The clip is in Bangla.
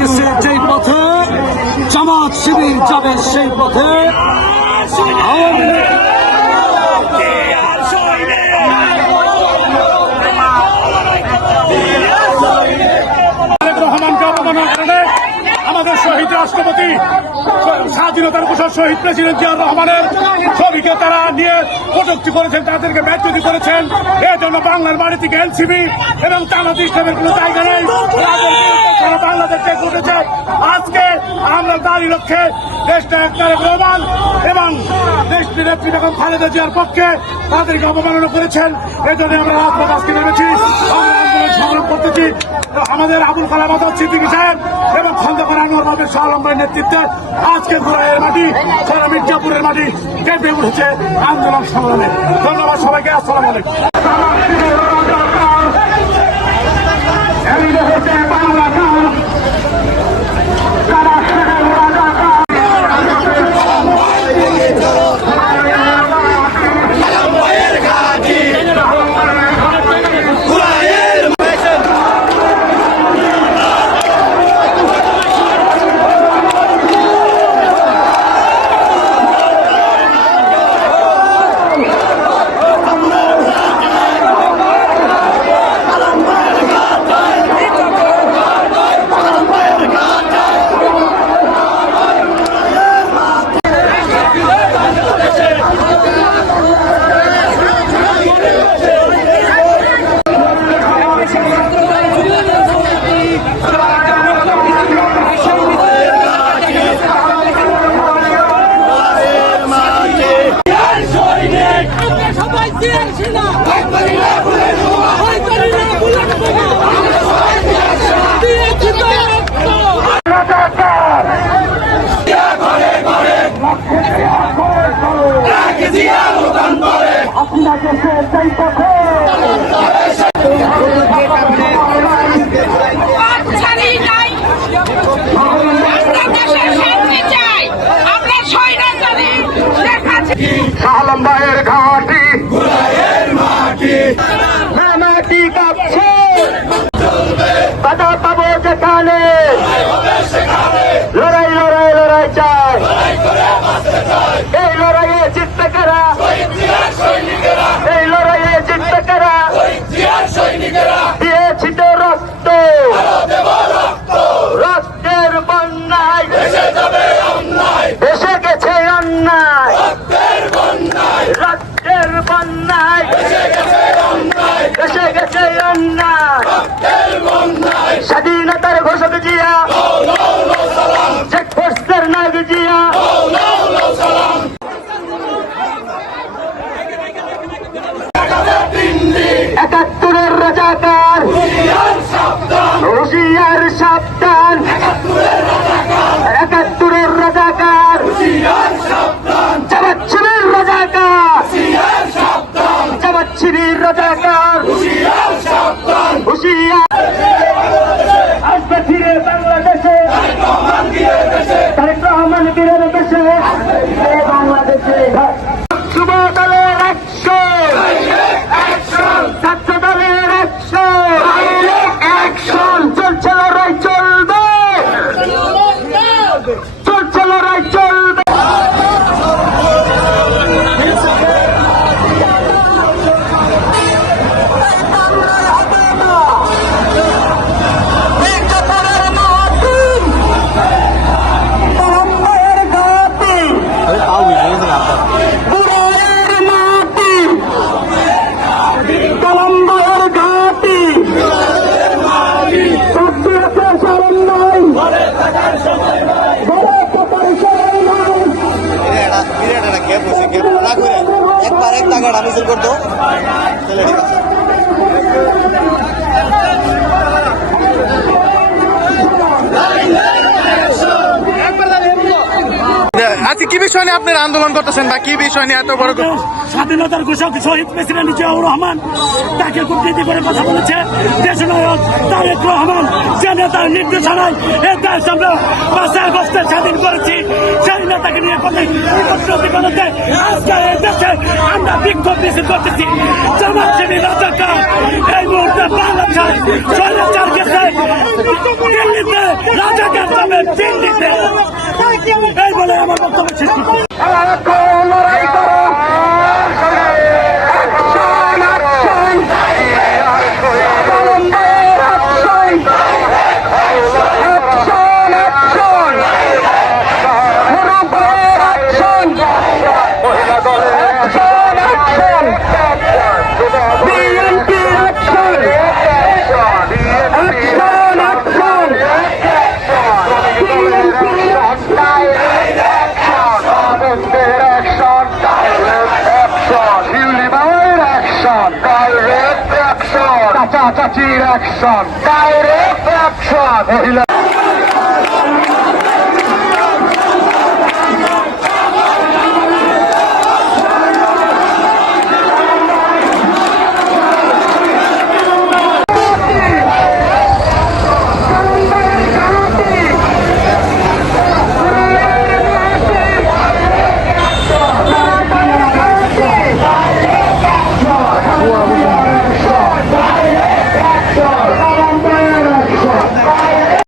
গেছে যেই পথে জামাত শিবির যাবে সেই পথে আওয়ামী লীগ রহমানকে অবমাননার কারণে আমাদের শহীদ রাষ্ট্রপতি স্বাধীনতার ঘোষক শহীদ প্রেসিডেন্ট জিয়াউর রহমানের ছবিকে তারা নিয়ে কটূক্তি করেছেন, তাদেরকে ব্যর্থতি করেছেন। এর জন্য বাংলার বাড়ি থেকে এনসিপি এবং তামাদি ইসলামের কোনো জায়গা নেই। সারা বাংলাদেশে ঘটেছে। আজকে আমরা তারই লক্ষ্যে দেশটা তারেক রহমান এবং দেশটির নেত্রী বেগম খালেদা জিয়ার পক্ষে তাদেরকে অবমাননা করেছেন। এই জন্য আমরা রাজপথ আজকে নেমেছি, আমরা আন্দোলন সংগ্রাম করতেছি। আমাদের আবুল কালাম আজাদ সিদ্দিকী সাহেব এবং খন্দকার আনোয়ার বাবের শাহ আলমের নেতৃত্বে আজকে ঘোড়াইয়ের মাটি সারা মির্জাপুরের মাটি কেঁপে উঠেছে আন্দোলন সংগ্রামে। ধন্যবাদ সবাইকে। আসসালামু আলাইকুম। শাহলম্বায়ের ঘাটি মাটি কাঁপছে, বাধা পাবো যেখানে, লড়াই লড়াই লড়াই চাই, এই লড়াইয়ে জিততে কারা, এই লড়াইয়ে জিততে কারা, দিয়েছি তো রক্ত, রক্তের বন্যায় এসে গেছে অন্যায়, রক্তের বন্যায় এসে গেছে অন্যায়, স্বাধীনতার ঘোষক জিয়া, চেকপোস্টের নাগ জিয়া, একাত্তরের রাজাকার, হুঁশিয়ার সাবধান, একাত্তরের রাজাকার, জামাত শিবির রাজাকার, জামাত শিবির রাজাকার, হুঁশিয়ার আসবে ফিরে বাংলাদেশে, তারেক রহমান বীরের দেশে, বাংলাদেশে যুব দলের অ্যাকশন, ছাত্র দলের অ্যাকশন, চলছে লড়াই চলবে, চলছে লড়াই চলবে। আজকে কি বিষয় নিয়ে আপনারা আন্দোলন করতেছেন বা কি বিষয় নিয়ে এত বড় স্বাধীনতার ঘোষক শহীদ প্রেসিডেন্ট জিয়াউর রহমান তাকে কূটনীতি করে কথা বলেছে দেশনায়ক তারেক রহমান যে নেতার নির্দেশনায় এই দেশ আমরা 5 আগস্টে স্বাধীন করেছি সেই নেতাকে নিয়ে প্রতিবাদে আজকে এই দেশে আমরা বিক্ষোভ মিছিল করতেছি জামাতসেবী রাজাকার এই মুহূর্তে বাংলাদেশ স্বৈরাচার গেছে দিল্লিতে রাজাকার যাবে দিল্লিতে এই বলে আমার বক্তব্য শেষ করছি। এখন লড়াই করো অ্যাকশন অ্যাকশন কলম্বিয়ার অ্যাকশন অ্যাকশন অ্যাকশন মুরব্বীর অ্যাকশন অ্যাকশন অ্যাকশন বিএনপির অ্যাকশন অ্যাকশন অ্যাকশন বিএনপির চাচির অ্যাকশন ডাইরেক্ট অ্যাকশন